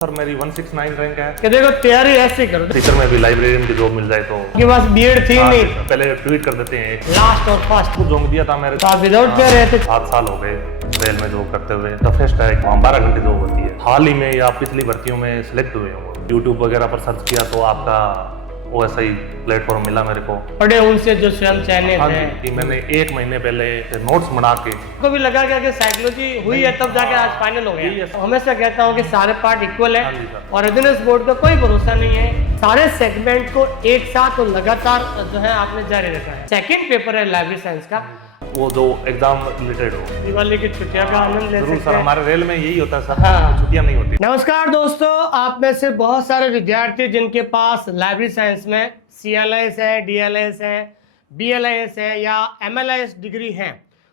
Sir मेरी 169 rank है कि देखो तैयारी ऐसे करो। टीचर में भी लाइब्रेरियन की जॉब मिल जाए तो आपके पास बीएड थी नहीं, पहले ट्वीट कर देते हैं लास्ट और फर्स्ट कुछ जॉब दिया था मेरे तो आप विदाउट पे रहे थे। 7 साल हो गए रेल में जॉब करते हुए। टफेस्ट है, वहाँ 12 घंटे जॉब होती है। हाल ही में या पिछली भर्तियों में सिलेक्ट हुए हूँ। यूट्यूब वगैरह पर सर्च किया तो आपका वो ऐसा ही प्लेटफॉर्म मिला मेरे को। पढ़े उनसे जो स्वयं चयनित हाँ है। जी, कि मैंने 1 महीने पहले नोट्स बना के को भी लगा क्या कि साइकोलॉजी हुई है तब जाके आज फाइनल हो गया। तो हमेशा कहता हूँ कि सारे पार्ट इक्वल हाँ जी है सर। और अटेंडेंस बोर्ड का कोई भरोसा नहीं है। सारे सेगमेंट को एक साथ और लगातार जो है आपने जारी रखा है। सेकंड पेपर है लाइब्रेरी साइंस का, वो जो एग्जाम रिलेटेड हो। दिवाली की छुट्टियां का आनंद ले जरूर सकते सर, हैं। हमारे रेल में यही होता है सर। हाँ। छुट्टियां नहीं होती। नमस्कार दोस्तों, आप में से बहुत सारे विद्यार्थी जिनके पास लाइब्रेरी साइंस में CLIS है, DLIS है, BLIS है या MLIS डिग्री है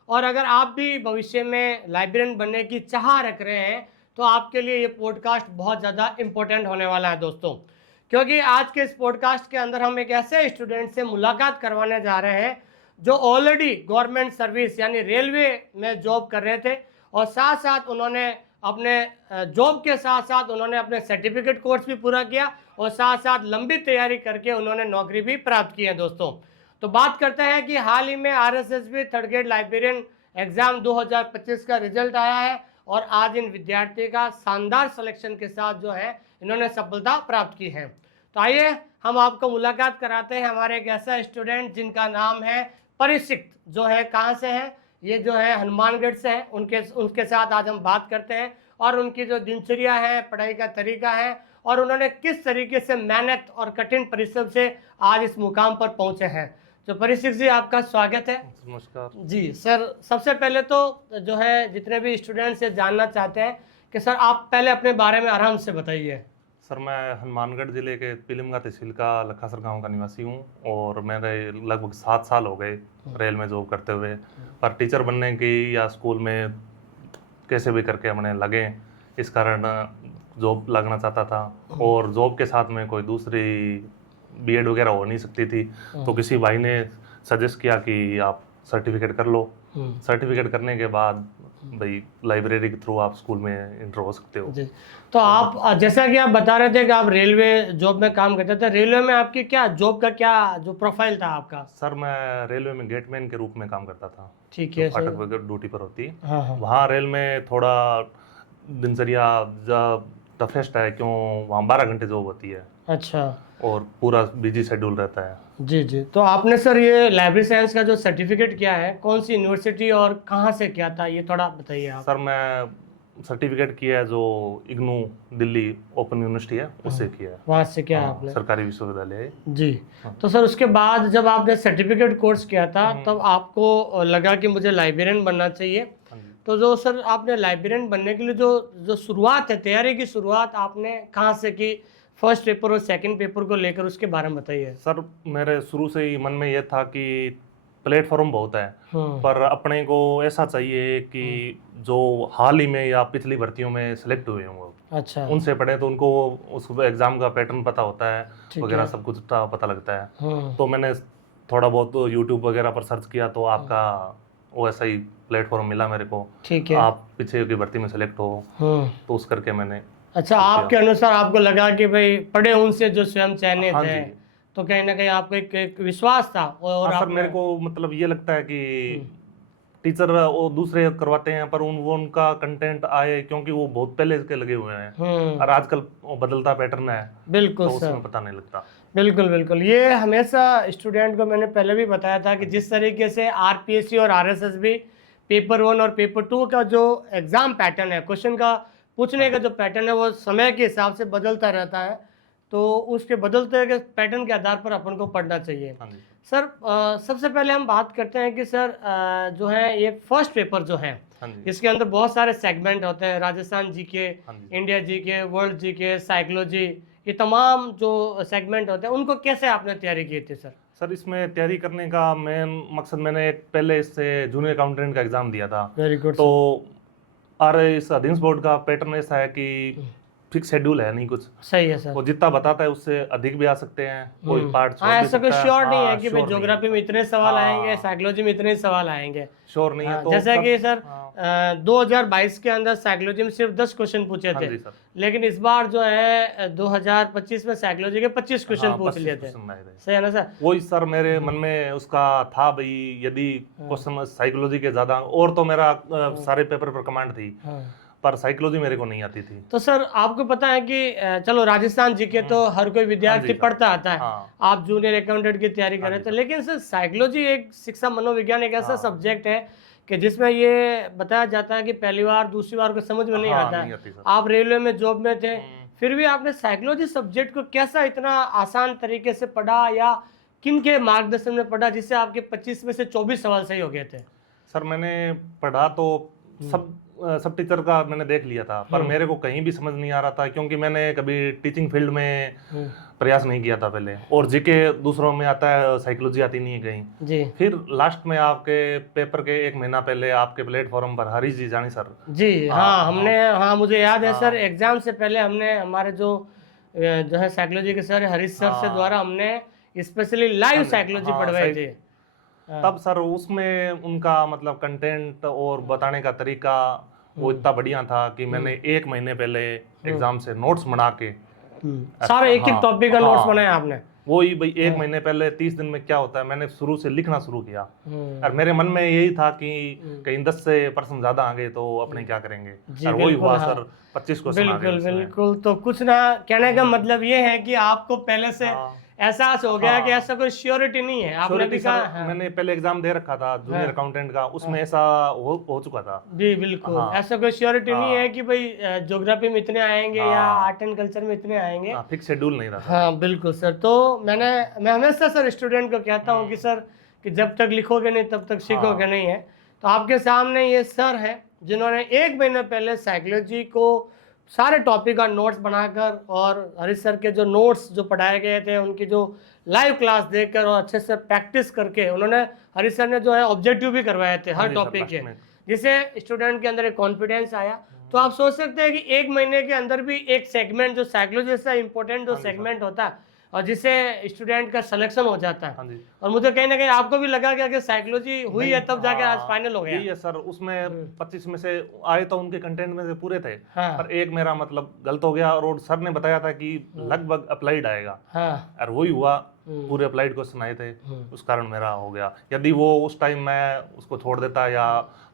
और अगर आप भी भविष्य में लाइब्रेरियन बनने की चाह रख रहे हैं तो आपके लिए ये पॉडकास्ट बहुत ज़्यादा इम्पोर्टेंट होने वाला है दोस्तों। क्योंकि आज के इस पॉडकास्ट के अंदर हम एक ऐसे स्टूडेंट से मुलाकात करवाने जा रहे हैं जो ऑलरेडी गवर्नमेंट सर्विस यानी रेलवे में जॉब कर रहे थे और साथ साथ उन्होंने अपने जॉब के साथ साथ उन्होंने अपने सर्टिफिकेट कोर्स भी पूरा किया और साथ साथ लंबी तैयारी करके उन्होंने नौकरी भी प्राप्त की है दोस्तों। तो बात करते हैं कि हाल ही में RSSB third grade librarian exam 2025 का रिजल्ट आया है और आज इन विद्यार्थी का शानदार सिलेक्शन के साथ जो है इन्होंने सफलता प्राप्त की है। तो आइए हम आपको मुलाकात कराते हैं हमारे एक ऐसा स्टूडेंट जिनका नाम है परिसिक्त, जो है कहाँ से है, ये जो है हनुमानगढ़ से है। उनके साथ आज हम बात करते हैं और उनकी जो दिनचर्या है, पढ़ाई का तरीका है और उन्होंने किस तरीके से मेहनत और कठिन परिश्रम से आज इस मुकाम पर पहुंचे हैं। तो परिसिक्त जी, आपका स्वागत है। नमस्कार जी सर, सबसे पहले तो जो है जितने भी स्टूडेंट्स ये जानना चाहते हैं कि सर आप पहले अपने बारे में आराम से बताइए। सर, मैं हनुमानगढ़ जिले के पिलिमगा तहसील का लखासर गांव का निवासी हूं और मेरे लगभग 7 साल हो गए रेल में जॉब करते हुए। पर टीचर बनने की या स्कूल में कैसे भी करके हमने लगे, इस कारण जॉब लगना चाहता था और जॉब के साथ में कोई दूसरी बीएड वगैरह हो नहीं सकती थी। तो किसी भाई ने सजेस्ट किया कि आप सर्टिफिकेट कर लो। सर्टिफिकेट करने के बाद भाई लाइब्रेरी के थ्रू आप स्कूल में इंटर हो सकते हो। जी, तो आप जैसा कि आप बता रहे थे कि आप रेलवे जॉब में काम करते थे, रेलवे में आपकी क्या जॉब का क्या जो प्रोफाइल था आपका? सर, मैं रेलवे में गेटमैन के रूप में काम करता था। ठीक है, फाटक वगैरह ड्यूटी पर होती। हाँ हाँ। वहाँ रेल में थोड़ा दिनचर्या टफेस्ट है, क्यों वहाँ 12 घंटे जॉब होती है अच्छा, और पूरा बिजी शेड्यूल रहता है। जी जी। तो आपने सर ये लाइब्रेरी साइंस का जो सर्टिफिकेट किया है, कौन सी यूनिवर्सिटी और कहाँ से किया था, ये थोड़ा बताइए आप। सर, मैं सर्टिफिकेट किया है जो इग्नू दिल्ली ओपन यूनिवर्सिटी है, उससे किया है। वहाँ से किया है हाँ, आपने? सरकारी विश्वविद्यालय है। जी। तो सर उसके बाद जब आपने सर्टिफिकेट कोर्स किया था तब आपको लगा कि मुझे लाइब्रेरियन बनना चाहिए। हाँ जी। तो जो सर आपने लाइब्रेरियन बनने के लिए जो शुरुआत है, तैयारी की शुरुआत आपने कहाँ से की? फर्स्ट पेपर और सेकंड पेपर को लेकर उसके बारे में बताइए। सर, मेरे शुरू से ही मन में यह था कि प्लेटफॉर्म बहुत है, पर अपने को ऐसा चाहिए कि जो हाल ही में या पिछली भर्तियों में सिलेक्ट हुए हों अच्छा, उनसे पढ़े तो उनको उस एग्जाम का पैटर्न पता होता है ठीक वगैरह, है। सब कुछ पता लगता है। तो मैंने थोड़ा बहुत यूट्यूब वगैरह पर सर्च किया तो आपका वो ऐसा ही प्लेटफॉर्म मिला मेरे को। ठीक है। आप पीछे की भर्ती में सिलेक्ट हो तो उस करके मैंने। अच्छा, आपके अनुसार आपको लगा कि भाई पढ़े उनसे जो स्वयं चयनित हाँ है, जी। तो कहीं ना कहीं आपको एक विश्वास था और हाँ सर, आपने मेरे को मतलब ये लगता है कि टीचर वो दूसरे करवाते हैं पर वो उनका कंटेंट आए, क्योंकि वो बहुत पहले के लगे हुए हैं और आजकल वो बदलता पैटर्न है बिल्कुल तो सर, उसमें पता नहीं लगता। बिल्कुल बिल्कुल। ये हमेशा स्टूडेंट को मैंने पहले भी बताया था कि जिस तरीके से RPSC और RSSB पेपर 1 और पेपर 2 का जो एग्ज़ाम पैटर्न है, क्वेश्चन का पूछने का जो पैटर्न है वो समय के हिसाब से बदलता रहता है, तो उसके बदलते पैटर्न के आधार पर अपन को पढ़ना चाहिए। हाँ जी। सर सबसे पहले हम बात करते हैं कि सर जो है ये फर्स्ट पेपर जो है हाँ जी। इसके अंदर बहुत सारे सेगमेंट होते हैं, राजस्थान जीके, हाँ जी। India GK, world GK, psychology, ये तमाम जो सेगमेंट होते हैं उनको कैसे आपने तैयारी की थी सर? सर, इसमें तैयारी करने का मेन मकसद, मैंने एक पहले इससे जूनियर अकाउंटेंट का एग्जाम दिया था। Very good. तो इस अधीन बोर्ड का पैटर्न ऐसा है कि फिक्स शेड्यूल है नहीं कुछ। सही है सर। वो जितना बताता है उससे अधिक भी आ सकते हैं, कोई पार्ट छोड़ हाँ, भी ऐसा कोई सकता है। श्योर नहीं है हाँ, कि भाई sure नहीं है। ज्योग्राफी में इतने सवाल हाँ। आएंगे, साइकोलॉजी में इतने सवाल आएंगे। श्योर नहीं है हाँ, तो जैसा सब- कि सर हाँ, 2022 के अंदर साइकोलॉजी में सिर्फ 10 क्वेश्चन पूछे हाँ थे, जी सर। लेकिन इस बार जो है 2025 में साइकोलॉजी के 25 क्वेश्चन हाँ, पूछ 25 लिए थे। क्वेश्चन आए थे। सही है ना सर? वही सर मेरे मन में उसका था भाई, यदि क्वेश्चन साइकोलॉजी के ज्यादा, और तो मेरा सारे पेपर पर कमांड थी, हाँ। पर साइकोलॉजी मेरे को नहीं आती थी। तो सर आपको पता है कि चलो राजस्थान जीके तो हर कोई विद्यार्थी सर। पढ़ता आता है, हाँ। आप जूनियर अकाउंटेंट की तैयारी कर रहे थे, लेकिन सर साइकोलॉजी एक शिक्षा मनोविज्ञान एक ऐसा सब्जेक्ट है कि जिसमें ये बताया जाता है कि पहली बार दूसरी बार को समझ में नहीं हाँ, आता नहीं है। आती सर। आप रेलवे में जॉब में थे, फिर भी आपने साइकोलॉजी सब्जेक्ट को कैसा इतना आसान तरीके से पढ़ा, या किन के मार्गदर्शन में पढ़ा जिससे आपके 25 में से 24 सवाल सही हो गए थे? सर मैंने पढ़ा तो सब टीचर का मैंने देख लिया था, पर मेरे को कहीं भी समझ नहीं आ रहा था, क्योंकि मैंने कभी टीचिंग फील्ड में प्रयास नहीं किया था पहले, और जीके दूसरों में आता है, साइकोलॉजी आती नहीं है कहीं जी। फिर लास्ट में आपके पेपर के 1 महीना पहले आपके प्लेटफॉर्म पर हरीश जी जानी सर। जी हाँ, हमने हाँ मुझे याद है सर, एग्जाम से पहले हमने हमारे जो है साइकोलॉजी के सर हरीश सर से द्वारा हमने स्पेशली लाइव साइकोलॉजी पढ़वाई थी। तब सर उसमें उनका मतलब कंटेंट और बताने का तरीका वो इतना बढ़िया था कि मैंने 1 महीने पहले एग्जाम से नोट्स बना के सारे एक एक टॉपिक का नोट्स बनाया आपने? वही भाई 1 महीने पहले 30 दिन में क्या होता है, मैंने शुरू से लिखना शुरू किया, और मेरे मन में यही था कि कहीं 10 से % ज्यादा आ गए तो अपने क्या करेंगे, और वही हुआ सर। 25 क्वेश्चन आ गए बिल्कुल बिल्कुल। तो कुछ ना कहने का मतलब ये है कि आपको पहले से एहसास हो गया कि ऐसा कोई श्योरिटी नहीं है, आपने भी कहा। मैंने पहले एग्जाम दे रखा था जूनियर अकाउंटेंट का, उसमें ऐसा हो चुका था। जी बिल्कुल। ऐसा कोई श्योरिटी नहीं है कि भाई ज्योग्राफी में इतने आएंगे या आर्ट एंड कल्चर में इतने आएंगे, फिक्स शेड्यूल नहीं था। हाँ बिल्कुल सर। तो मैं हमेशा सर स्टूडेंट को कहता हूँ कि सर कि जब तक लिखोगे नहीं तब तक सीखोगे नहीं है। तो आपके सामने ये सर है जिन्होंने 1 महीने पहले साइकोलॉजी को सारे टॉपिक का नोट्स बनाकर, और हरीश सर के जो नोट्स जो पढ़ाए गए थे उनकी जो लाइव क्लास देखकर और अच्छे से प्रैक्टिस करके, उन्होंने हरीश सर ने जो है ऑब्जेक्टिव भी करवाए थे हर टॉपिक के, जिससे स्टूडेंट के अंदर एक कॉन्फिडेंस आया। तो आप सोच सकते हैं कि 1 महीने के अंदर भी एक सेगमेंट जो साइकोलॉजी से इम्पोर्टेंट जो सेगमेंट होता है और जिससे स्टूडेंट का सिलेक्शन हो जाता है। और मुझे कहीं ना कहीं आपको भी लगा कि अगर साइकोलॉजी हुई है तब जाके आज फाइनल हो गया। यही है सर, उसमें 25 में से आए तो उनके कंटेंट में से पूरे थे, पर एक मेरा मतलब गलत हो गया, और सर ने बताया था कि लगभग अप्लाइड आएगा, और वही हुआ, पूरे अप्लाइड क्वेश्चन आए थे, उस कारण मेरा हो गया। यदि वो उस टाइम मैं उसको छोड़ देता या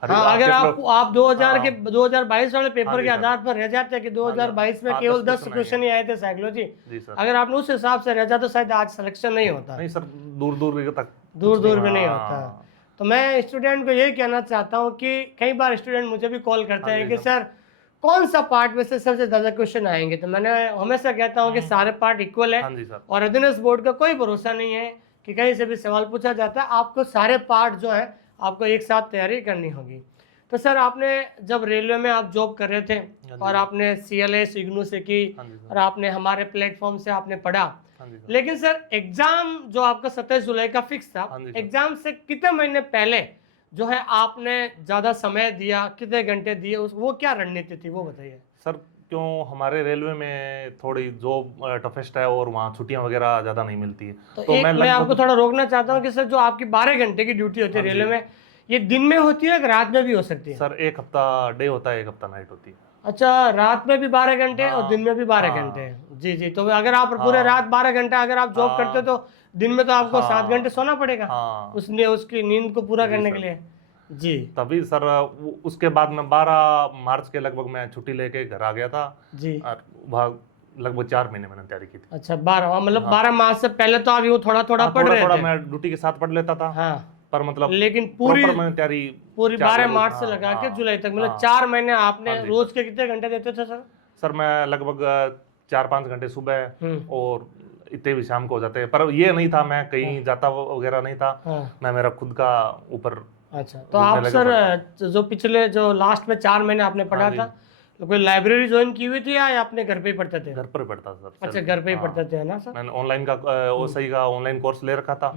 अगर आप 2022 वाले पेपर के आधार पर रह जाते कि 2022 में केवल 10 क्वेश्चन ही आए थे साइकोलॉजी, अगर आप उस हिसाब से रह जाते तो शायद आज सिलेक्शन नहीं होता। नहीं सर, दूर दूर भी नहीं होता। तो मैं स्टूडेंट को यही कहना चाहता हूँ कि कई बार स्टूडेंट मुझे भी कॉल करते हैं कि सर कौन सा पार्ट में से सबसे ज्यादा क्वेश्चन आएंगे, तो मैंने हमेशा कहता हूँ कि सारे पार्ट इक्वल है, और अध्ययन बोर्ड का कोई भरोसा नहीं है कि कहीं से भी सवाल पूछा जाता है। आपको सारे पार्ट जो है आपको एक साथ तैयारी करनी होगी। तो सर आपने जब रेलवे में आप जॉब कर रहे थे और आपने CLS इग्नू से की और आपने हमारे प्लेटफॉर्म से आपने पढ़ा, लेकिन सर एग्जाम जो आपका 27 जुलाई का फिक्स था, एग्जाम से कितने महीने पहले जो है आपने ज्यादा समय दिया, कितने घंटे दिए, वो क्या रणनीति थी वो बताइए सर। क्यों हमारे रेलवे में थोड़ी जॉब टफेस्ट है और वहाँ छुट्टियां वगैरह ज्यादा नहीं मिलती है, तो मैं आपको थोड़ा रोकना चाहता हूँ कि सर जो आपकी 12 घंटे की ड्यूटी होती है रेलवे में, ये दिन में होती है कि रात में भी हो सकती है? सर 1 हफ्ता डे होता है, 1 हफ्ता नाइट होती है। अच्छा, रात में भी 12 घंटे और दिन में भी 12 घंटे। जी जी। तो अगर आप पूरे रात 12 घंटा अगर आप जॉब करते तो दिन में तो आपको 7 घंटे सोना पड़ेगा उसकी नींद को पूरा करने के लिए। जी। तभी सर उसके बाद में 12 मार्च के लगभग मैं छुट्टी लेके घर आ गया था जी, और लगभग 4 महीने मैंने तैयारी की थी। अच्छा, 12 मतलब 12 मार्च से पहले तो आप यूँ थोड़ा थोड़ा पढ़ रहे थे? मैं ड्यूटी के साथ पढ़ लेता था, पर मतलब लेकिन पूरी तैयारी पूरी 12 मार्च से लगा के जुलाई तक, मतलब 4 महीने आपने रोज के कितने घंटे देते थे सर? सर मैं लगभग 4-5 घंटे सुबह और इतने भी शाम को हो जाते हैं, पर ये नहीं था मैं कहीं जाता वगैरह नहीं था, मैं मेरा खुद का ऊपर। अच्छा, तो आप सर जो पिछले जो लास्ट में 4 महीने आपने पढ़ा था, तो कोई लाइब्रेरी ज्वाइन की हुई थी या अपने घर पे ही पढ़ते थे? घर पर पढ़ता सर। अच्छा, घर पे ही पढ़ते थे ना सर? मैंने ऑनलाइन का OSI का ऑनलाइन कोर्स ले रखा था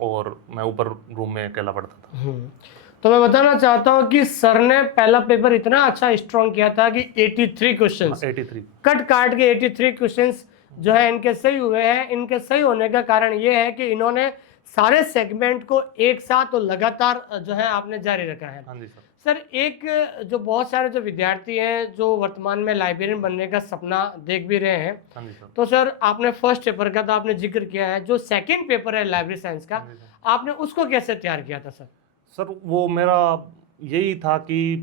और मैं ऊपर रूम में अकेला पढ़ता था। तो मैं बताना चाहता हूँ कि सर ने पहला पेपर इतना अच्छा स्ट्रॉन्ग किया था कि 83 क्वेश्चंस 83 कट काट के 83 क्वेश्चंस जो है इनके सही हुए हैं। इनके सही होने का कारण ये है कि इन्होंने सारे सेगमेंट को एक साथ और लगातार जो है आपने जारी रखा है। हाँ जी सर। सर एक जो बहुत सारे जो विद्यार्थी हैं जो वर्तमान में लाइब्रेरियन बनने का सपना देख भी रहे हैं, हाँ जी सर। तो सर आपने फर्स्ट पेपर का तो आपने जिक्र किया है, जो सेकंड पेपर है लाइब्रेरी साइंस का, हाँ जी सर। आपने उसको कैसे तैयार किया था सर? सर वो मेरा यही था कि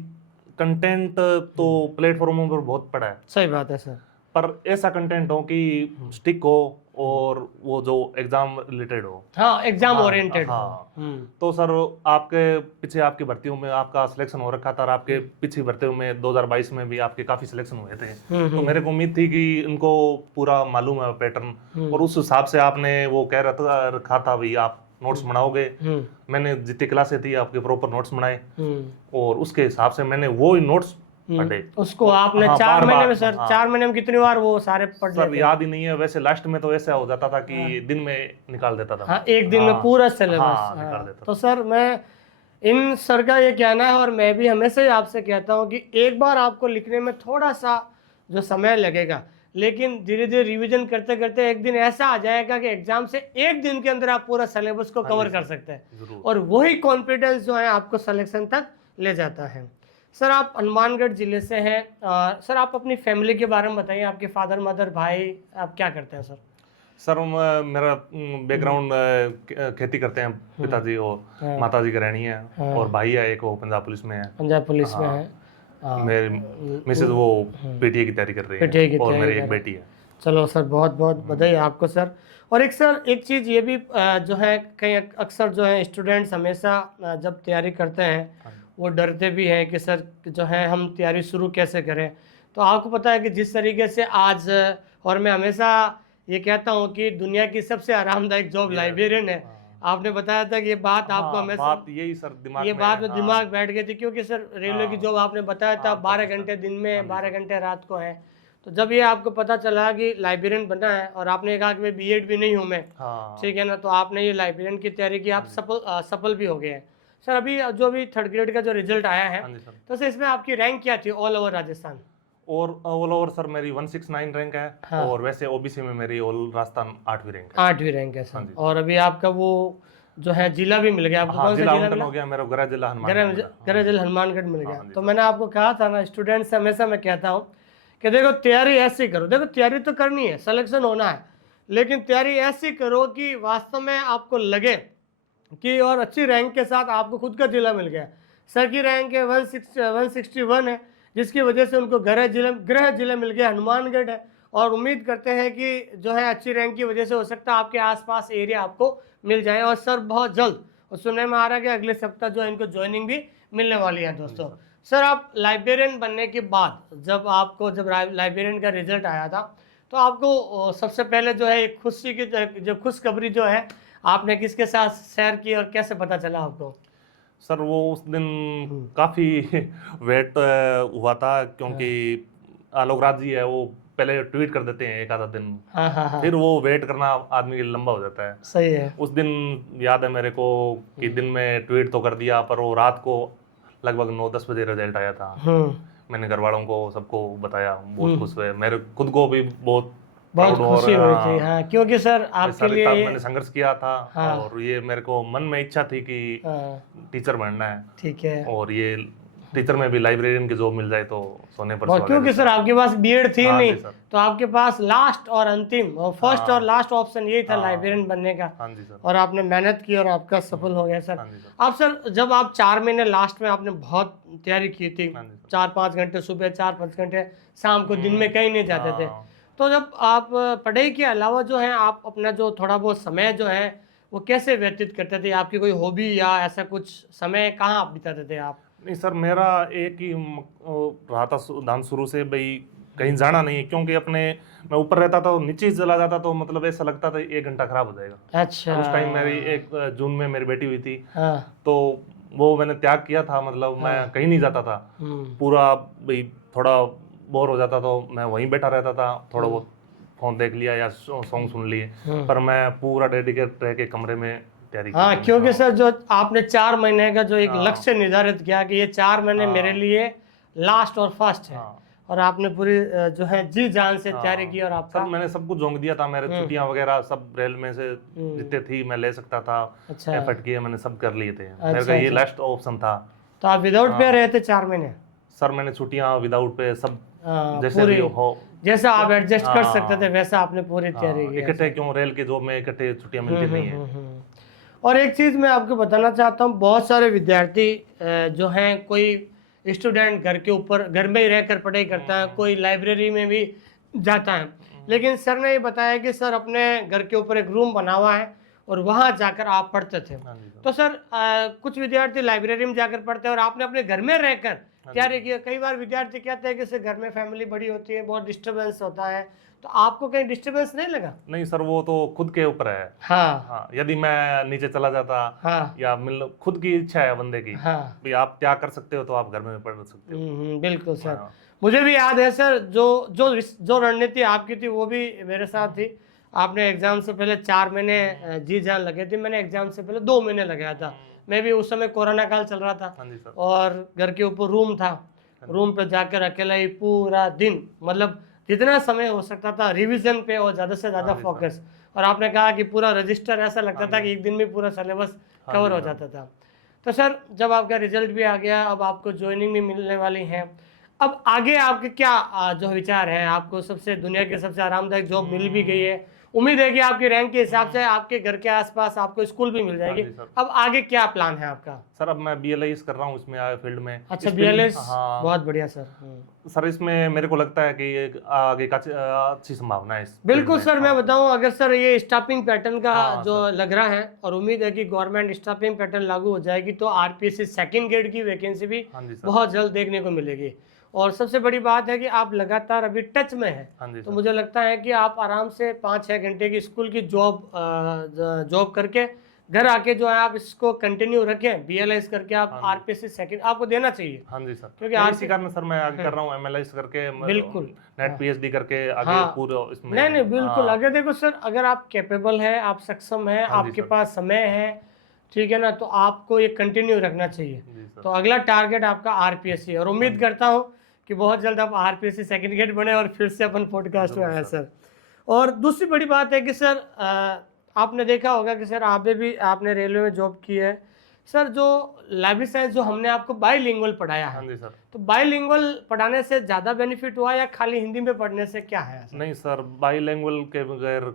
कंटेंट तो प्लेटफॉर्मों पर बहुत पड़ा है, सही बात है सर। पर ऐसा कंटेंट हो कि स्टिक हो और वो जो एग्जाम रिलेटेड हो। हाँ, एग्जाम हाँ, ओरिएंटेड हो। हाँ। तो सर आपके पीछे आपकी भर्तियों में आपका सिलेक्शन हो रखा था, और आपके पीछे भर्तियों में 2022 में भी आपके काफी सिलेक्शन हुए थे। तो मेरे को उम्मीद थी कि इनको पूरा मालूम है पैटर्न, और उस हिसाब से आपने वो कह रखा था भाई आप नोट्स बनाओगे। मैंने जितनी क्लासें थी आपके प्रॉपर नोट्स बनाए, और उसके हिसाब से मैंने वो ही नोट्स पढ़े। उसको आपने हाँ, 4 महीने बार-बार, में सर, हाँ। 4 महीने में कितनी बार वो सारे पढ़ सर लेते? याद ही नहीं है वैसे। लास्ट में तो ऐसा हो जाता था कि दिन में निकाल देता था। हाँ, एक दिन में पूरा सिलेबस। हाँ, निकाल देता। तो सर मैं इन सर का ये कहना है, और मैं भी हमेशा ही आपसे कहता हूँ कि एक बार आपको लिखने में थोड़ा सा जो समय लगेगा, लेकिन धीरे धीरे रिवीजन करते करते एक दिन ऐसा आ जाएगा कि एग्जाम से एक दिन के अंदर आप पूरा सिलेबस को कवर कर सकते हैं, और वही कॉन्फिडेंस जो है आपको सिलेक्शन तक ले जाता है। सर आप हनुमानगढ़ जिले से हैं, सर आप अपनी फैमिली के बारे में बताइए, आपके फादर मदर भाई आप क्या करते हैं सर? सर मेरा बैकग्राउंड खेती करते हैं पिताजी, और माताजी गृहिणी है, और भाई है एक, वो पंजाब पुलिस में है। पंजाब पुलिस में है। मेरी मिसेज वो पीटीए की तैयारी कर रही है, और मेरी एक बेटी है। चलो सर, बहुत बहुत बधाई आपको सर। और एक सर एक चीज़ ये भी जो है, कई अक्सर जो है स्टूडेंट्स हमेशा जब तैयारी करते हैं वो डरते भी हैं कि सर जो है हम तैयारी शुरू कैसे करें। तो आपको पता है कि जिस तरीके से आज, और मैं हमेशा ये कहता हूँ कि दुनिया की सबसे आरामदायक जॉब लाइब्रेरियन है। आपने बताया था कि ये बात आपको हमेशा, बात यही सर दिमाग ये में, बात में दिमाग बैठ गई थी, क्योंकि सर रेलवे की जॉब आपने बताया था 12 घंटे दिन में 12 घंटे रात को है। तो जब ये आपको पता चला कि लाइब्रेरियन बनना है, और आपने कहा कि मैं बीएड भी नहीं हूँ मैं, ठीक है ना, तो आपने ये लाइब्रेरियन की तैयारी की, आप सफल भी हो गए हैं। सर अभी जो भी 3rd ग्रेड का जो रिजल्ट आया है, तो सर इसमें आपकी रैंक क्या थी ऑल ओवर राजस्थान? और ऑल ओवर सर मेरी 169 रैंक है। हाँ। और वैसे ओबीसी में मेरी ऑल राजस्थान 8वीं रैंक है। 8वीं रैंक है सर। और अभी आपका वो जो है जिला भी मिल गया आपको? हाँ, कौन सा जिला जिला हो गया मेरा? गृह जिला हनुमानगढ़ मिल गया। तो मैंने आपको कहा था ना, स्टूडेंट से हमेशा मैं कहता हूँ कि देखो तैयारी ऐसी करो, देखो तैयारी तो करनी है, सिलेक्शन होना है, लेकिन तैयारी ऐसी करो कि वास्तव में आपको लगे कि, और अच्छी रैंक के साथ आपको खुद का जिला मिल गया। सर की रैंक है 161 है, जिसकी वजह से उनको गृह जिला मिल गया, हनुमानगढ़ है। और उम्मीद करते हैं कि जो है अच्छी रैंक की वजह से हो सकता है आपके आसपास एरिया आपको मिल जाए। और सर बहुत जल्द, और सुनने में आ रहा है कि अगले सप्ताह जो है इनको ज्वाइनिंग भी मिलने वाली है दोस्तों। सर आप लाइब्रेरियन बनने के बाद जब लाइब्रेरियन का रिजल्ट आया था, तो आपको सबसे पहले जो है एक खुशी की जो खुशखबरी जो है आपने किसके साथ शेयर की, और कैसे पता चला आपको? सर वो उस दिन काफी वेट हुआ था, क्योंकि आलोक राज जी है, वो पहले ट्वीट कर देते हैं एक आधा दिन। हाँ। फिर वो वेट करना आदमी के लिए लंबा हो जाता है। सही है। उस दिन याद है मेरे को कि दिन में ट्वीट तो कर दिया, पर वो रात को लगभग 9-10 बजे रिजल्ट आया था। मैंने घर वालों को सबको बताया, बहुत खुश हुए, मेरे खुद को भी बहुत खुशी हुई थी। हाँ, क्योंकि सर आपके लिए मैंने संघर्ष किया था। और ये मेरे को मन में इच्छा थी कि टीचर बनना है। ठीक है। और ये टीचर में भी लाइब्रेरियन की जॉब मिल जाए तो सोने पर सुहागा। क्योंकि सर आपके पास बीएड थी नहीं, तो आपके पास लास्ट और अंतिम और फर्स्ट और लास्ट ऑप्शन यही था लाइब्रेरियन बनने का। हाँ जी सर। और आपने मेहनत की और आपका सफल हो गया सर। आप सर जब आप 4 महीने लास्ट में आपने बहुत तैयारी की थी, 4-5 घंटे सुबह, 4-5 घंटे शाम को, दिन में कहीं नहीं जाते थे, तो जब आप पढ़ाई के अलावा जो है आप अपना जो थोड़ा बहुत समय जो है वो कैसे व्यतीत करते थे? आपकी कोई हॉबी या ऐसा कुछ समय कहाँ आप बिताते थे आप? नहीं सर, मेरा एक ही रहा था दान शुरू से, भाई कहीं जाना नहीं, क्योंकि अपने मैं ऊपर रहता था, नीचे चला जाता तो मतलब ऐसा लगता था 1 घंटा खराब हो जाएगा। अच्छा। उस टाइम मेरी 1 जून में मेरी बेटी हुई थी। हाँ। तो वो मैंने त्याग किया था, मतलब मैं कहीं नहीं जाता था पूरा। भाई थोड़ा बोर हो जाता तो मैं वहीं बैठा रहता था, थोड़ा बहुत फोन देख लिया या सॉन्ग सुन लिए, पर मैं पूरा डेडिकेट रह के कमरे में तैयारी की हाँ, थी। क्योंकि हाँ। सर जो आपने 4 महीने का जो एक हाँ। लक्ष्य निर्धारित किया कि ये 4 महीने मेरे लिए लास्ट और फर्स्ट है, हाँ। और आपने पूरी जो है जी जान से तैयारी की, और सर आपका मैंने सब कुछ झोंक दिया था, मेरे छुट्टियां वगैरह सब रेल में से जितने थी मैं ले सकता था, अच्छा एफर्ट किए मैंने, सब कर लिए थे, मेरे अच्छा का ये अच्छा। लास्ट ऑप्शन था। तो आप विदाउट पे हाँ। रहे थे 4 महीने? सर मैंने छुट्टियां विदाउट पे सब जैसे पूरी भी हो। जैसा आप एडजस्ट कर सकते थे हाँ। वैसा आपने पूरी तैयारी हाँ, की। इकट्ठे क्यों, रेल के जॉब में इकट्ठे छुट्टियां मिलती नहीं है। और एक चीज़ मैं आपको बताना चाहता हूँ, बहुत सारे विद्यार्थी जो हैं, कोई स्टूडेंट घर के ऊपर घर में ही रहकर पढ़ाई करता है, कोई लाइब्रेरी में भी जाता है, लेकिन सर ने ये बताया कि सर अपने घर के ऊपर एक रूम बना हुआ है और वहाँ जाकर आप पढ़ते थे। हाँ जी सर। तो सर कुछ विद्यार्थी लाइब्रेरी में जाकर पढ़ते हैं और आपने अपने घर में रहकर तैयारी की। कई बार विद्यार्थी कहते हैं कि सर घर में फैमिली बड़ी होती है, बहुत डिस्टर्बेंस होता है, तो आपको कहीं डिस्टर्बेंस नहीं लगा? नहीं सर, वो तो खुद के ऊपर है। हाँ हाँ, यदि मैं नीचे चला जाता हाँ या खुद की इच्छा है बंदे की, हाँ। भाई आप क्या कर सकते हो तो आप घर में पढ़ सकते हो। बिल्कुल सर। हाँ। मुझे भी याद है सर, जो जो जो रणनीति आपकी थी वो भी मेरे साथ थी। आपने एग्जाम से पहले 4 महीने जी जान लगे थे, मैंने एग्जाम से पहले 2 महीने लगाया था। मैं भी उस समय कोरोना काल चल रहा था हाँ जी सर। और घर के ऊपर रूम था, रूम पे जाकर अकेला ही पूरा दिन, मतलब जितना समय हो सकता था रिवीजन पे और ज़्यादा से ज़्यादा हाँ जी सर। फोकस। और आपने कहा कि पूरा रजिस्टर ऐसा लगता था कि एक दिन में पूरा सिलेबस हाँ कवर जी हो सर। जाता था। तो सर जब आपका रिजल्ट भी आ गया, अब आपको ज्वाइनिंग भी मिलने वाली है, अब आगे आपके क्या जो विचार है? आपको सबसे दुनिया की सबसे आरामदायक जॉब मिल भी गई है, उम्मीद है कि आपकी रैंक के हिसाब से आपके घर के आसपास आपको स्कूल भी मिल जाएगी। हाँ जी सर। अब आगे क्या प्लान है आपका? सर अब मैं BLIS कर रहा हूँ इसमें, आया फील्ड में। अच्छा, इस फील्ड- BLS, हाँ बहुत बढ़िया सर। सर, इसमें मेरे को लगता है कि एक आगे का अच्छी संभावना है इस फील्ड बिल्कुल में। सर, मैं हाँ। बताऊं, अगर सर ये स्टाफिंग पैटर्न का हाँ, जो लग रहा है, और उम्मीद है कि गवर्नमेंट स्टाफिंग पैटर्न लागू हो जाएगी, तो RPSC सेकंड ग्रेड की वैकेंसी भी हाँ जी सर। बहुत जल्द देखने को मिलेगी। और सबसे बड़ी बात है कि आप लगातार अभी टच में हैं, हाँ जी तो सर। मुझे लगता है कि आप आराम से 5-6 घंटे की स्कूल की जॉब करके घर आके जो है आप इसको कंटिन्यू रखें, BLS करके आप RPSC सेकंड आपको देना चाहिए। हाँ जी सर, क्योंकि नहीं, इसी कारण सर मैं आगे हाँ। कर रहा हूँ MLIS करके, बिल्कुल। नेट PhD करके आगे हाँ। पूरा इसमें। नहीं नहीं, बिल्कुल। हाँ। अगर देखो सर, अगर आप कैपेबल है, आप सक्षम है, हाँ जी आपके सर। पास समय है, ठीक है ना, तो आपको ये कंटिन्यू रखना चाहिए। जी सर। तो अगला टारगेट आपका RPSC है, और उम्मीद करता हूँ कि बहुत जल्द आप RPSC सेकंड ग्रेड बने और फिर से अपन पॉडकास्ट में आए सर। और दूसरी बड़ी बात है कि सर आपने देखा होगा कि सर आपने रेलवे में जॉब की है सर, जो लाइब्रेरी साइंस जो हमने आपको बाईलिंगुअल पढ़ाया हाँ है, जी सर। तो बाईलिंगुअल पढ़ाने से ज़्यादा बेनिफिट हुआ या खाली हिंदी में पढ़ने से, क्या है सर? नहीं सर, बाईलिंगुअल के बगैर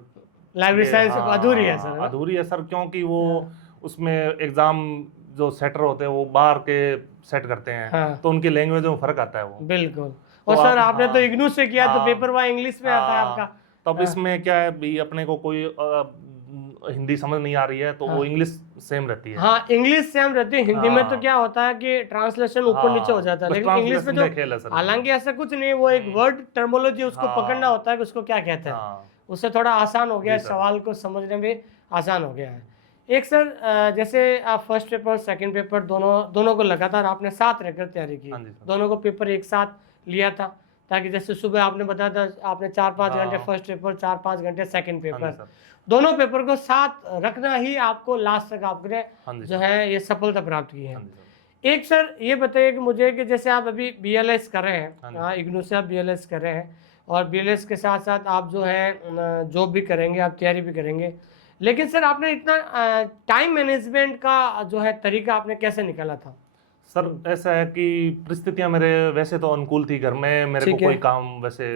लाइब्रेरी ये, साइंस हाँ, अधूरी है सर, है ना? अधूरी है सर, क्योंकि वो उसमें एग्जाम जो सेटर होते हैं वो बाहर के सेट करते हैं, हाँ। तो उनकी लैंग्वेज में फर्क आता है वो। बिल्कुल। और सर आपने तो इग्नू से किया, तो हाँ। पेपर वहाँ इंग्लिश में आता है हाँ, आपका। तो अब इसमें क्या है भी, अपने को कोई हिंदी समझ नहीं आ रही है तो वो इंग्लिश सेम रहती है। हाँ, इंग्लिश सेम रहती है, हिंदी में तो हाँ। क्या होता है कि ट्रांसलेशन ऊपर नीचे हो जाता है, बस लेकिन इंग्लिश में translation का खेल है जो, सर। हालांकि ऐसा कुछ नहीं है, वो एक वर्ड टर्मोलॉजी उसको हाँ। पकड़ना होता है कि उसको क्या कहते हैं, हाँ। उससे थोड़ा आसान हो गया है, जी सर। सवाल को समझने में आसान हो गया है। एक सर जैसे आप फर्स्ट पेपर सेकंड पेपर दोनों को लगातार आपने साथ रहकर तैयारी की, हाँ जी सर। दोनों को पेपर एक साथ लिया था, ताकि जैसे सुबह आपने बताया था आपने 4-5 घंटे हाँ। फर्स्ट पेपर, 4-5 घंटे सेकंड हाँ जी पेपर, सर। दोनों पेपर को साथ रखना ही आपको लास्ट तक आपने हाँ जी जो सर। है ये सफलता प्राप्त की है। हाँ जी सर। एक सर ये बताइए कि मुझे कि जैसे आप अभी BLS कर रहे हाँ हैं, इग्नू से आप BLS कर रहे हैं, और BLS के साथ साथ आप जो है जॉब भी करेंगे, आप तैयारी भी करेंगे, लेकिन सर आपने इतना टाइम मैनेजमेंट का जो है तरीका आपने कैसे निकाला था? सर ऐसा है कि परिस्थितियां मेरे वैसे तो अनुकूल थी, घर में मेरे को ठीक है। कोई काम वैसे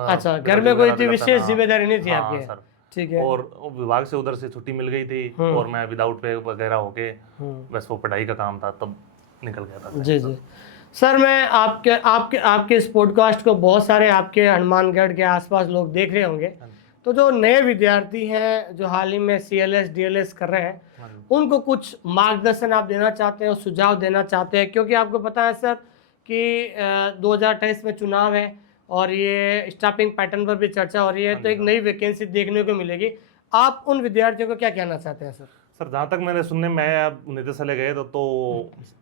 अच्छा, घर में कोई इतनी विशेष जिम्मेदारी नहीं थी हाँ आपकी? सर। ठीक है। और विभाग से उधर से छुट्टी मिल गई थी और मैं विदाउट पे वगैरह होके, बस वो पढ़ाई का काम था, तब निकल गया था। जी जी सर, मैं आपके आपके आपके इस पॉडकास्ट को बहुत सारे आपके हनुमानगढ़ के आसपास लोग देख रहे होंगे, तो जो नए विद्यार्थी हैं जो हाल ही में CLS DLS कर रहे हैं, उनको कुछ मार्गदर्शन आप देना चाहते हैं, सुझाव देना चाहते हैं, क्योंकि आपको पता है सर कि 2028 में चुनाव है और ये स्टाफिंग पैटर्न पर भी चर्चा हो रही है, तो एक नई वैकेंसी देखने को मिलेगी। आप उन विद्यार्थियों को क्या कहना चाहते हैं सर? सर जहाँ तक मैंने सुनने में आया, निदेशालय गए तो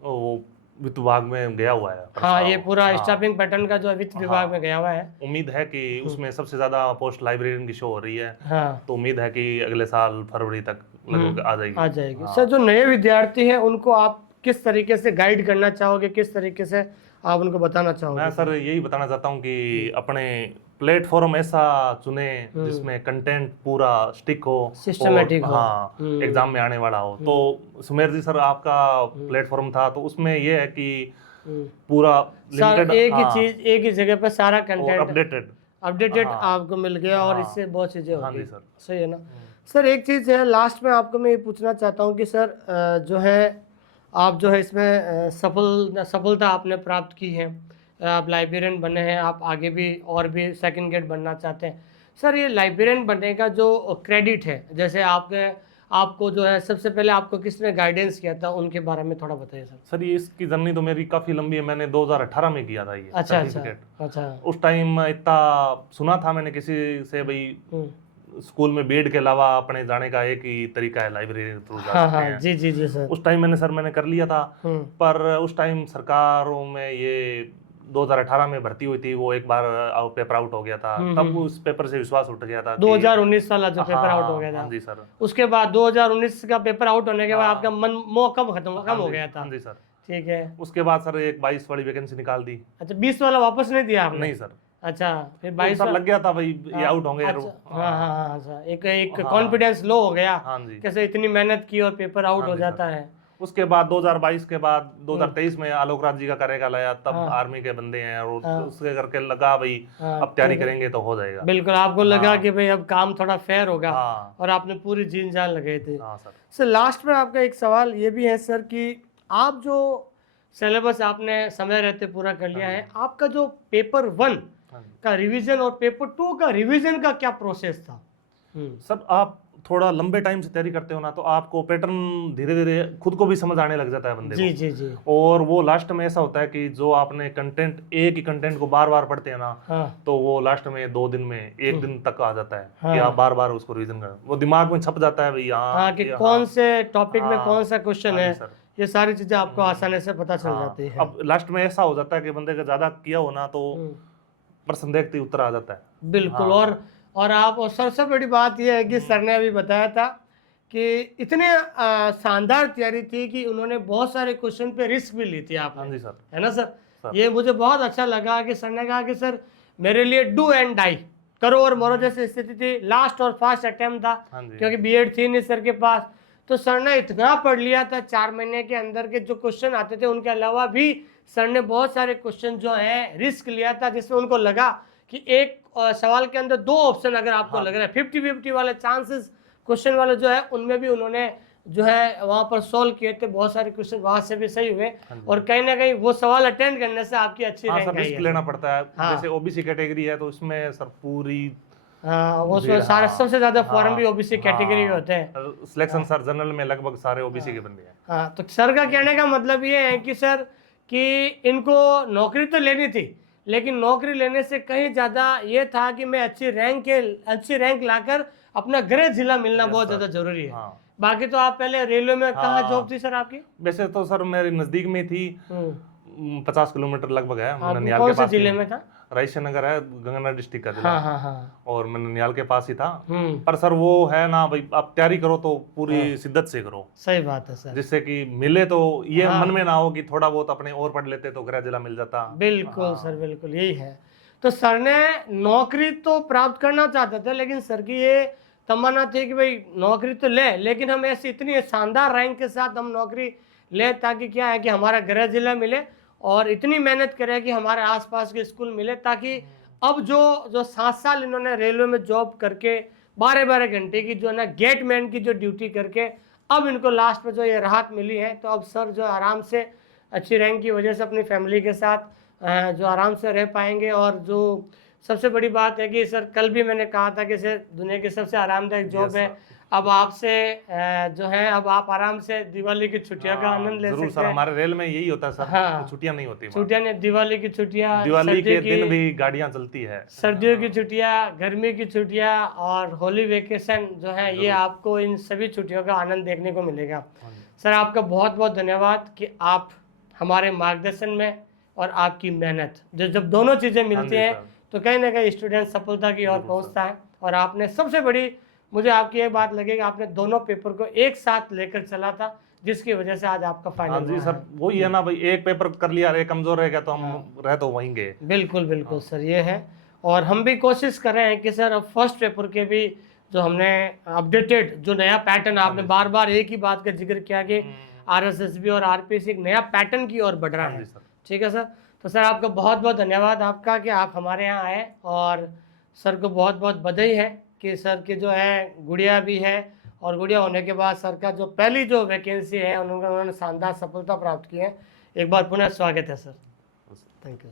वो वित्त विभाग में गया हुआ है हाँ, प्रस्ताव। ये पूरा हाँ, स्टाफिंग पैटर्न का जो वित्त विभाग में गया हुआ है। उम्मीद है कि उसमें सबसे ज्यादा पोस्ट लाइब्रेरियन की शो हो रही है, हाँ, तो उम्मीद है कि अगले साल फरवरी तक लगभग आ जाएगी। आ जाएगी। हाँ। सर, जो नए विद्यार्थी हैं उनको आप किस तरीके से गाइड करना चाहोगे, किस तरीके से आप उनको बताना चाहोगे? मैं सर यही बताना चाहता हूँ कि अपने प्लेटफॉर्म ऐसा चुने जिसमें कंटेंट पूरा स्टिक हो, Systematic और हो। हाँ एग्जाम में आने वाला हो। तो सुमेर जी सर, आपका प्लेटफॉर्म था तो उसमें ये है कि पूरा सर, लिमिटेड, एक ही चीज, एक ही जगह पर सारा और कंटेंट अपडेटेड। आपको मिल गया और हाँ। इससे बहुत चीजें हाँ होगी। जी सर। सही है ना? सर, एक चीज है लास्ट में आपको मैं ये पूछना चाहता हूँ कि सर जो है आप जो है इसमें सफलता आपने प्राप्त की है, आप लाइब्रेरियन बने हैं, आप आगे भी और भी सेकंड ग्रेड बनना चाहते हैं। सर, ये लाइब्रेरियन बनने का जो क्रेडिट है, जैसे आपको जो है सबसे पहले आपको किसने गाइडेंस किया था, उनके बारे में थोड़ा बताइए सर। सर ये इसकी जर्नी तो मेरी काफी लंबी है। मैंने 2018 में किया था ये अच्छा सर्टिफिकेट। अच्छा। उस टाइम इतना सुना था मैंने किसी से, भाई स्कूल में बीएड के अलावा अपने जाने का एक ही तरीका है, लाइब्रेरी के थ्रू जा हाँ सकते हाँ, हैं। जी जी जी सर। उस टाइम मैंने कर लिया था, पर उस टाइम सरकारों में ये 2018 में भर्ती हुई थी, वो एक बार पेपर आउट हो गया था, तब उस पेपर से विश्वास उठ गया था। 2019 साल जो पेपर आउट हो गया था। हाँ जी सर। उसके बाद 2019 का पेपर आउट होने के बाद आपका मन मोह कम हो गया था। हाँ जी सर। ठीक है। उसके बाद सर एक 22 वाली वैकेंसी निकाल दी। अच्छा, 20 वाला वापस नहीं दिया आपने? नहीं सर। अच्छा, फिर 22 सर लग गया था भाई ये आउट होंगे। अच्छा, हाँ हाँ हाँ सर, एक कॉन्फिडेंस लो हो गया। हाँ जी। कैसे इतनी मेहनत की और पेपर आउट हो जाता है। उसके बाद 2022 के बाद 2023 में आलोक राज जी का कार्यकाल आया, तब आर्मी के बंदे हैं, और उसके करके लगा भाई अब तैयारी करेंगे तो हो जाएगा। बिल्कुल, आपको लगा कि भाई अब काम थोड़ा फेयर होगा, हाँ। और आपने पूरी जीन जान लगाई थी। हाँ सर। सर, लास्ट में आपका एक सवाल ये भी है सर कि आप जो सिलेबस आपने समय रहते पूरा कर लिया है, आपका जो पेपर 1 का रिवीजन और पेपर 2 का रिवीजन का क्या प्रोसेस था? सर आप थोड़ा लंबे टाइम से तैयारी करते हो ना, तो आपको पैटर्न धीरे धीरे खुद को भी समझ आने लग जाता है बंदे जी को। जी जी। और वो लास्ट में ऐसा होता है कि जो आपने कंटेंट, एक ही कंटेंट को बार बार पढ़ते हैं ना, हाँ। तो वो लास्ट में 2 दिन में, 1 दिन तक आ जाता है कि आप बार बार उसको रिवीजन कर, वो दिमाग में छप जाता है भाई। हाँ, कि कौन से टॉपिक में कौन सा क्वेश्चन है, ये सारी चीजें आपको आसानी से पता चल जाती है। अब लास्ट में ऐसा हो जाता है कि बंदे का ज्यादा किया हो ना, तो प्रश्न देखते ही उत्तर आ जाता है। बिल्कुल। और आप, और सबसे बड़ी बात यह है कि सर ने अभी बताया था कि इतने शानदार तैयारी थी कि उन्होंने बहुत सारे क्वेश्चन पे रिस्क भी ली थी आप। हाँ जी सर। है ना सर? ये मुझे बहुत अच्छा लगा कि सर ने कहा कि सर मेरे लिए डू एंड डाई, करो और मरो जैसी स्थिति थी। लास्ट और फर्स्ट अटेम्प्ट था, क्योंकि बीएड थी नहीं सर के पास, तो सर ने इतना पढ़ लिया था 4 महीने के अंदर के जो क्वेश्चन आते थे, उनके अलावा भी सर ने बहुत सारे क्वेश्चन जो है रिस्क लिया था, जिसमें उनको लगा कि एक सवाल के अंदर 2 ऑप्शन अगर आपको लग रहा है, 50-50 वाले चांसेस क्वेश्चन वाले जो है, उनमें भी उन्होंने जो है वहां पर सॉल्व किए थे। बहुत सारे क्वेश्चन वहां से भी सही हुए, और कहीं ना कहीं वो सवाल अटेंड करने से आपकी अच्छी रैंक आई है। रिस्क लेना पड़ता है। जैसे ओबीसी कैटेगरी है तो इसमें सर पूरी, वो सारे सबसे ज्यादा फॉर्म भी ओबीसी कैटेगरी में होते हैं। सिलेक्शन सर जनरल में लगभग सारे ओबीसी के बंदे हैं। हाँ, तो सर का कहने का मतलब ये है कि सर कि इनको नौकरी तो लेनी थी, लेकिन नौकरी लेने से कहीं ज्यादा ये था कि मैं अच्छी रैंक लाकर अपना गृह जिला मिलना बहुत ज्यादा जरूरी है। बाकी तो आप पहले रेलवे में कहाँ जॉब थी सर आपकी? वैसे तो सर मेरी नजदीक में थी, 50 किलोमीटर लगभग है। ननियाल कौन के से पास जिले में था? रायसेन नगर है, गंगानगर डिस्ट्रिक्ट का जिला। हाँ। और मैं ननियाल के पास ही था। पर सर वो है ना भाई, आप तैयारी करो तो पूरी शिद्दत से करो। सही बात है सर। जिससे कि मिले तो ये मन में ना हो कि थोड़ा बहुत अपने और पढ़ लेते तो गृह जिला मिल जाता। बिल्कुल सर, बिल्कुल यही है। तो सर ने नौकरी तो प्राप्त करना चाहते थे, लेकिन सर की ये तमन्ना थी कि भाई नौकरी तो ले, लेकिन हम ऐसी इतनी शानदार रैंक के साथ हम नौकरी ले, ताकि क्या है कि हमारा गृह जिला मिले, और इतनी मेहनत करें कि हमारे आसपास के स्कूल मिले, ताकि अब जो 7 साल इन्होंने रेलवे में जॉब करके 12-12 घंटे की जो है ना गेटमैन की जो ड्यूटी करके, अब इनको लास्ट में जो ये राहत मिली है, तो अब सर जो आराम से अच्छी रैंक की वजह से अपनी फैमिली के साथ जो आराम से रह पाएंगे। और जो सबसे बड़ी बात है कि सर कल भी मैंने कहा था कि सर दुनिया की सबसे आरामदायक जॉब है। अब आपसे जो है, अब आप आराम से दिवाली की छुट्टियों का आनंद ले सकते हैं। सर हमारे रेल में यही होता है सर। हाँ, छुट्टियां नहीं होती। छुट्टियां नहीं, दिवाली की छुट्टियां, दिवाली के दिन भी गाड़ियां चलती है, सर्दियों की छुट्टियां, गर्मी की छुट्टियां और होली वेकेशन जो है, ये आपको इन सभी छुट्टियों का आनंद देखने को मिलेगा। सर आपका बहुत बहुत धन्यवाद कि आप हमारे मार्गदर्शन में और आपकी मेहनत, जब दोनों चीज़ें मिलती हाँ जी हैं सर। तो कहीं ना कहीं स्टूडेंट सफलता की ओर बिल्कुल पहुंचता है। और आपने सबसे बड़ी, मुझे आपकी ये बात लगी कि आपने दोनों पेपर को एक साथ लेकर चला था, जिसकी वजह से आज आपका हाँ फाइनल जी हुआ सर, है। वही है ना भाई, एक पेपर कर लिया, एक कमजोर रह गया तो हम रह तो वहीं गए। बिल्कुल बिल्कुल हाँ। सर, ये है। और हम भी कोशिश कर रहे हैं कि सर अब फर्स्ट पेपर के भी जो हमने अपडेटेड जो नया पैटर्न, आपने बार बार एक ही बात का जिक्र किया कि आरएसएसबी और आरपीएससी एक नया पैटर्न की ओर बढ़ रहा हाँ है। जी सर। ठीक है सर। तो सर आपका बहुत बहुत धन्यवाद आपका कि आप हमारे यहाँ आए, और सर को बहुत बहुत बधाई है कि सर की जो है गुड़िया भी है, और गुड़िया होने के बाद सर का जो पहली जो वैकेंसी है उन्होंने शानदार सफलता प्राप्त की है। एक बार पुनः स्वागत है सर। Thank you.